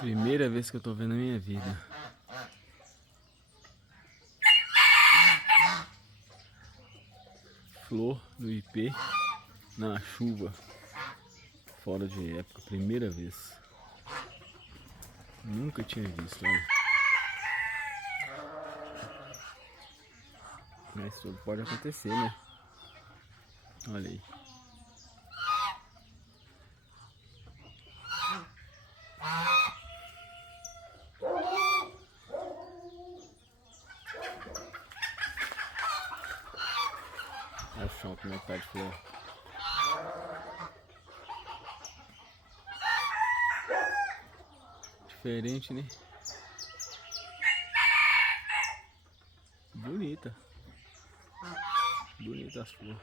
Primeira vez que eu tô vendo na minha vida. Flor no IP na chuva. Fora de época. Primeira vez. Nunca tinha visto, olha. Mas tudo pode acontecer, né? Olha aí. Olha o chão como é que tá de flor. Diferente, né? Bonita. Bonita as flores.